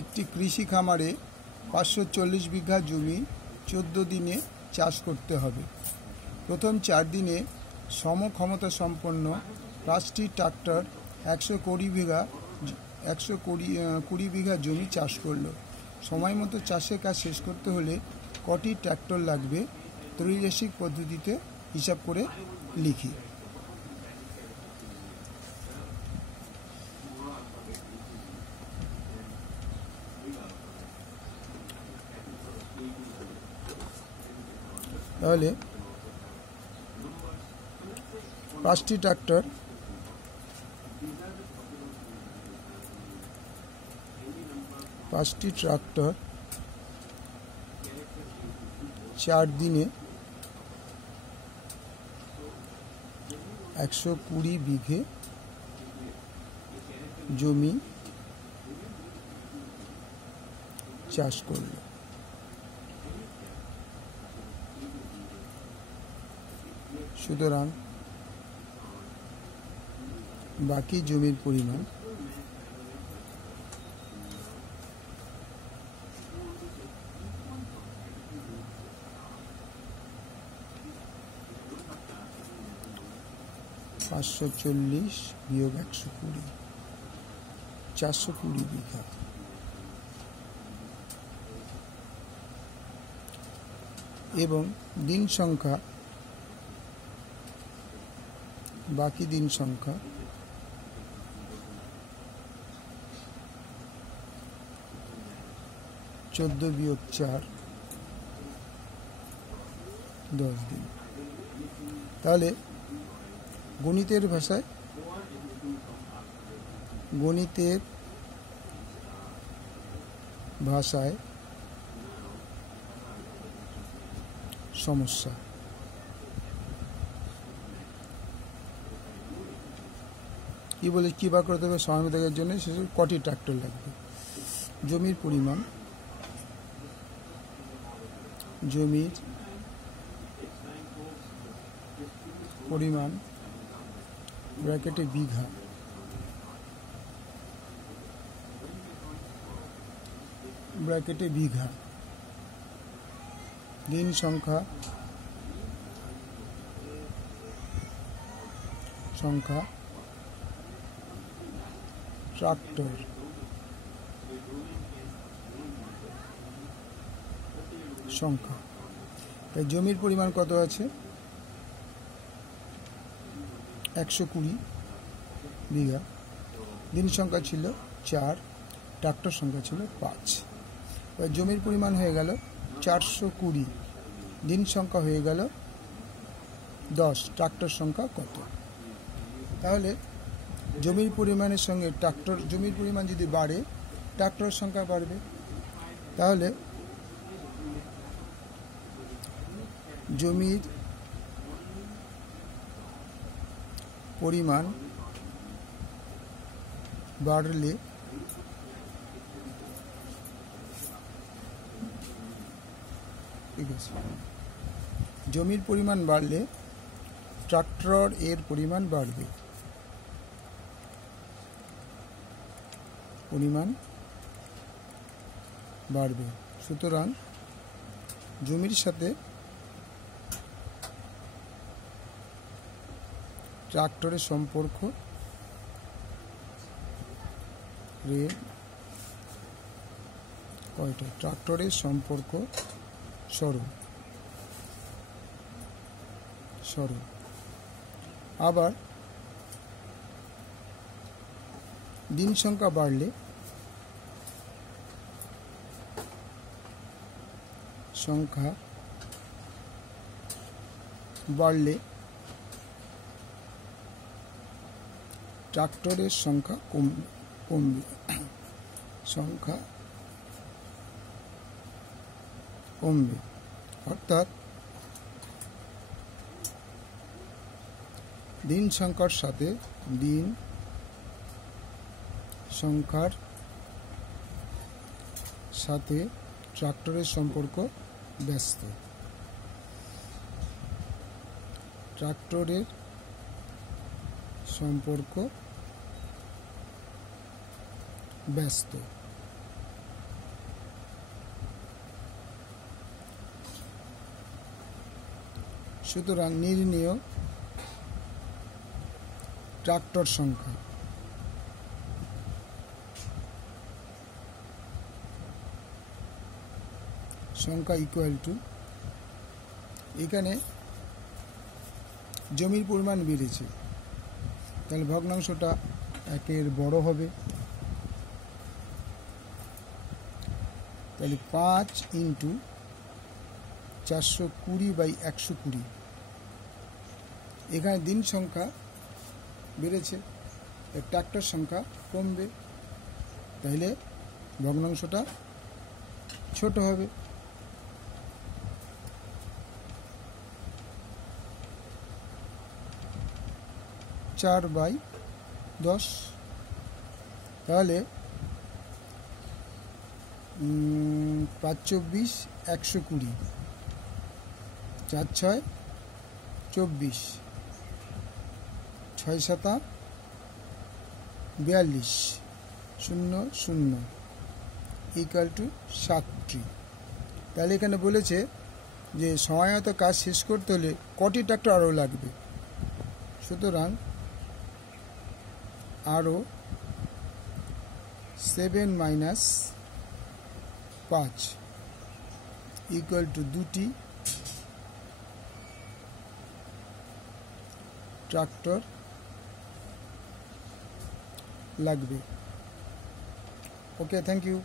একটি কৃষি খামারে 540 বিঘা জমি 14 দিনে চাষ করতে হবে। প্রথম 4 দিনে সমক্ষমতা সম্পন্ন 5টি ট্রাক্টর 120 বিঘা জমি চাষ করলো। সময় মতো চাষের কাজ শেষ করতে হলে কটি ট্রাক্টর লাগবে ত্রৈমাসিক পদ্ধতিতে হিসাব করে লিখি। তাহলে 5টি ট্রাক্টর 4 দিনে 120 বিঘে জমি চাষ করল। সুতরাং বাকি জমির পরিমাণ (540 বিয়োগ 120) 420 বিঘা। এবং দিন সংখ্যা, বাকি দিন সংখ্যা 14 বিয়োগ 4 10 দিন। তাহলে গণিতের ভাষায় সমস্যা। কি বার করতে হবে সময় দেখার জন্য সেসব কটি ট্রাক্টর লাগবে। জমির পরিমাণ ব্র্যাকেটে বিঘা, দিন সংখ্যা ট্রাক্টর সংখ্যা। তাই জমির পরিমাণ কত আছে? 120 বিঘা। দিন সংখ্যা ছিল 4, ট্রাক্টর সংখ্যা ছিল 5। জমির পরিমাণ হয়ে গেল 420, দিন সংখ্যা হয়ে গেল 10, ট্রাক্টর সংখ্যা কত? তাহলে জমির পরিমাণের সঙ্গে জমির পরিমাণ যদি বাড়ে ট্রাক্টর সংখ্যা বাড়বে। তাহলে জমির পরিমাণ বাড়লে জমির পরিমাণ বাড়লে ট্রাক্টর এর পরিমাণ বাড়বে। সুতরাং জমির সাথে ট্রাক্টরের সম্পর্ক কয়টা? ট্রাক্টরের সম্পর্ক সরল। আবার দিন সংখ্যা বাড়লে ট্রাক্টরের সংখ্যা কমবে। অর্থাৎ দিন সংখ্যার সাথে ট্রাক্টরের সম্পর্ক ব্যস্ত। ট্রাক্টরের সম্পর্ক ব্যস্ত। সুতরাং নির্ণেয় ট্রাক্টর সংখ্যা। সংখ্যা ইকুয়াল টু, এখানে জমির পরিমাণ বেড়েছে, তাহলে ভগ্নাংশটা একের বড় হবে। তাহলে 5 ইন্টু 420/120। এখানে দিন সংখ্যা বেড়েছে, ট্রাক্টর সংখ্যা কমবে, তাহলে ভগ্নাংশটা ছোট হবে। চার বাই 10, তাহলে 5 24 120, 4 6 24, 6 7 42, 0 0 ইকুয়াল টু 7টি। তাহলে এখানে বলেছে যে সময়মতো কাজ শেষ করতে হলে কটি ট্রাক্টর আরও লাগবে। সুতরাং আরও 7 - 5 ইকুয়াল টু 2টি ট্রাক্টর লাগবে। ওকে, থ্যাংক ইউ।